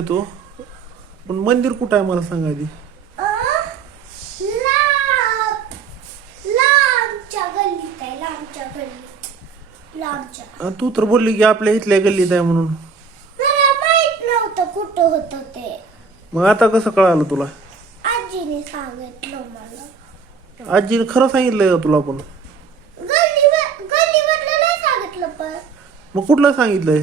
येतो पण मंदिर कुठं आहे मला सांगा आधी? अं, तू तर बोलली की आपल्या इथल्या गल्लीत आहे म्हणून. मला माहीत नव्हतं कुठं होतं ते. मग आता कसं कळालं तुला? आजीने सांगितलं मला. आजीने खरं सांगितलंय का तुला पण? गल्ली नाही सांगितलं पण. मग कुठलं सांगितलंय?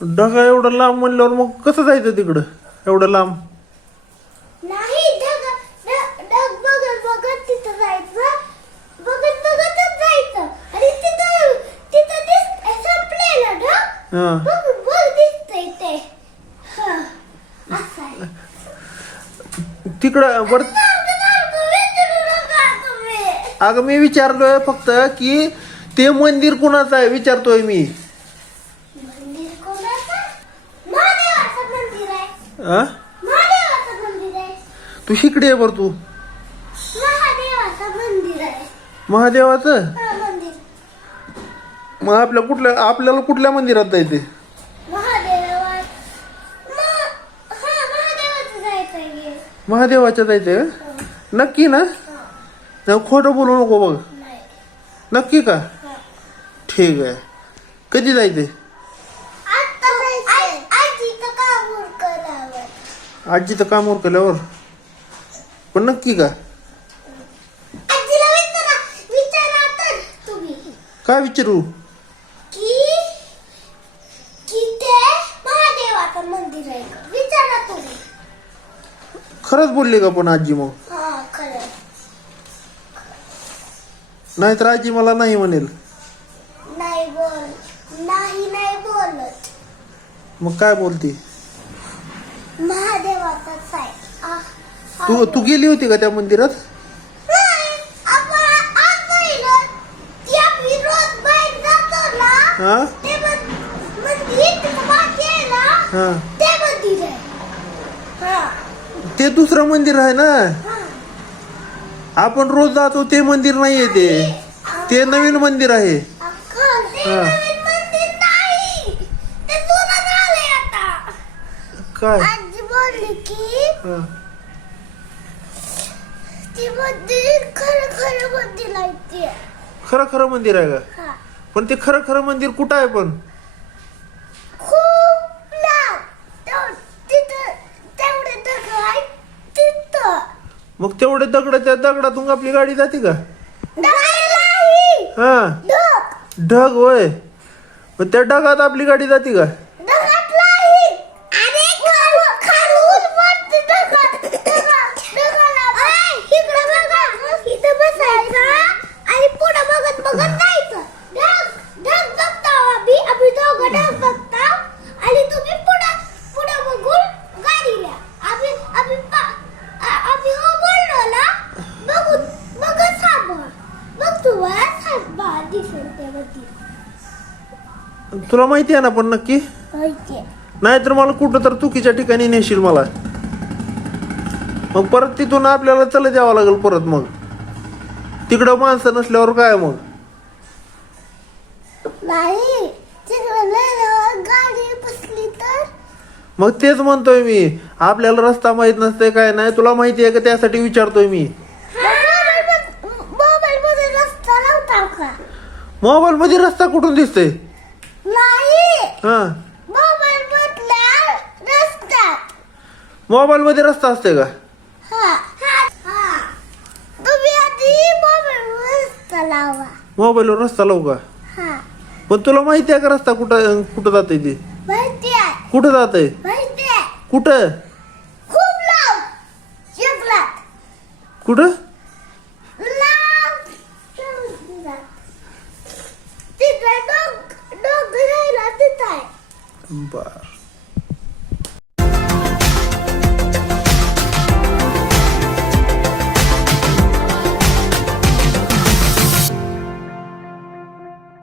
ढगा एवढं लांब म्हणल्यावर मग कसं जायचं तिकडं? एवढं लांब? नाही ढग ढग ढग बघत बघत तिथं जायचं. बघत बघतच जायचं. आणि तिथं तिथं दिस संपलेलं ढग. हा. बघ बघ दिसतंय ते. हं, असं आहे. तिकडं वर सारखं सारखं विचारू नका तुम्ही. अगं मी विचारलोय फक्त की ते मंदिर कुणाचं आहे? विचारतोय मी. मंदिर कोणाचं? महादेवाचं मंदिर आहे. हा महादेवाचं मंदिर आहे. तू इकडे ये बरं तू. महादेवाचं मंदिर आहे. महादेवाचं? हा मंदिर. मग आपल्या कुठल्या आपल्याला कुठल्या मंदिरात जायचे म- हा महादेवाचं जायचं आहे महादेवाच्या जायचंय का? नक्की ना? नाही, खोटं बोलू नको बघ. नाही. नक्की का? हा. ठीक आहे. कधी काम करावं. आजी तर कामावर केल्यावर. पण नक्की का? काय विचारू? खरंच बोलली का पण आजी मग? नाहीतर आजी मला नाही म्हणेल नाही बोल नाही नाही बोलत मग काय बोलती? महादेवाचाच आहे तू तू गेली होती का त्या मंदिरात? हा? हा. ते मंदिर आहे. ते दुसरं मंदिर आहे ना? हा. आपण रोज जातो ते मंदिर नाहीये ते. ते नवीन मंदिर आहे. हा. नवीन मंदिर नाही. ते जुनं झालंय आता. काय? आजी बोलली की. हा. ती मंदिर खरं खरं मंदिर आहे ते. खरं खरं मंदिर आहे का? हा. पण ते खरं खरं मंदिर कुठं आहे पण? खूप लांब. तेव- तिथं तेवढे दगड आहेत तिथं. मग तेवढे दगड त्या दगडातून आपली गाडी जाते का? नाही. हा. ढग. ढग होय. मग त्या ढगात आपली गाडी जाते का ढगात नाही अरे खालून खालून वरती ढगात ढगात ढगाला ऐ, इकडं बघा इथं बसायचं आणि पुढं बघत बघत जायचं ढग ढग बघता आम्ही आम्ही दोघं ढग बघता आणि तुम्ही पुढं पुढं बघून गाडी द्या आम्ही आम्ही पा- आ- आम्ही हो बोललो ना बघून बघत थांबवा बघ तू थांबा दिसेल त्यावरती तुला माहिती आहे ना पण नक्की? माहितीये नाहीतर मला कुठं तर चुकीच्या ठिकाणी नेशील मला. मग परत तिथून आपल्याला चले द्यावं लागेल परत मग. तिकडं माणसं नसल्यावर काय मग? नाही तिकडे लय गाडी बसली तर? मग तेच म्हणतोय मी. आपल्याला रस्ता माहीत नसते काय नाही तुला माहिती आहे का? त्यासाठी विचारतोय मी. मोबाईल मध्ये रस्ता नव्हता का? मोबाईल मध्ये रस्ता कुठून दिसतोय? नाही. हा. मोबाईल मोबाईल मध्ये रस्ता असते का? हा हा तुम्ही आधी मोबाईल रस्ता लावा. मोबाईलवर रस्ता लावू का? पण तुला माहिती आहे का रस्ता कुठं कुठं जाते ते? माहिती आहे. कुठं जाते माहिती आहे. कुठं? खूप लांब. जंगलात. कुठं? लांब. जंगलात. तिथं डोंग डोंगर राहिला तिथं आहे. बर.